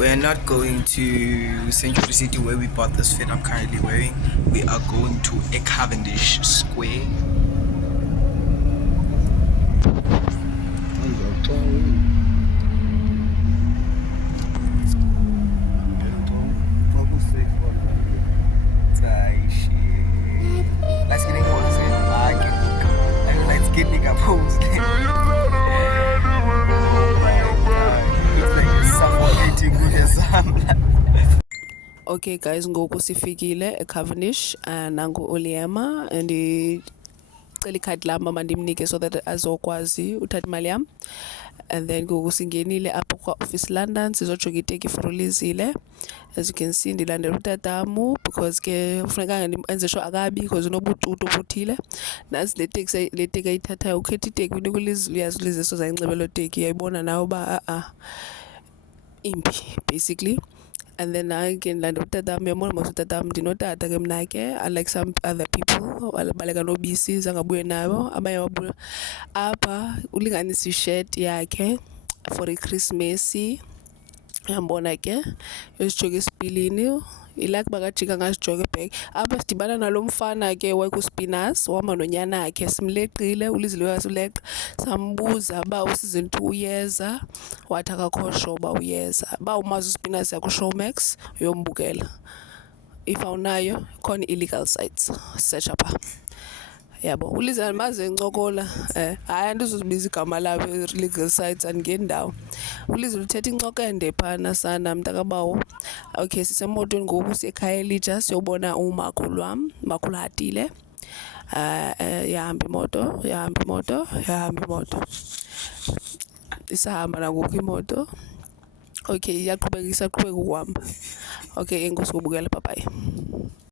We're not going to Century City where we bought this fit I'm currently wearing. We are going to a Cavendish Square. Okay guys, ngoku sifikile eCavendish nangu Oliema and icela ikhadi lam mama ndimnike so that azokwazi uthatha imali yam. And then ngoku singenile apho kwa-office London sizojonga iteki for ulizile. As you can see ndilandela utatamu because ke ufuneka enze sure akabi because unobututu obuthile. Nasi le teki ayithathayo ukhetha iteki unika ulizile uyazi ulizile so zayinxibe lo teki uyayibona nawe uba imbi basically. And then again land utata uyabona mos utata ndinotata ke mna ke unlike some other people baleka nobisi zangabuye nabo abanye babuya apha ulinganisa ishirt yakhe for iChristmas. Uyambona ke esijoke esipilini ilike bakajika ngasijoke back apha sidibana nalomfana ke wakuSpinners wama nonyana yakhe simleqile ulizile uyasileqa sambuza ba usizini 2 uyeza wathi akakho shoba uyeza ba umazi uSpinners yakho Showmax uyombukela if awunayo khona illegal sites search apha yabo ulizana maze ncokola hayi andizozibiza igama labo illegal sites andingendawo ulizile uthetha incokende phana sana mntakabawo. Okay sisemotweni ngoku siyekhaya Elijah siyobona umakhulu wam makhulu Hatile. Yahamba imoto isahamba nangoku imoto. Okay isaqhubeka ukuhamba. Okay enkosi ukubukela bye bye.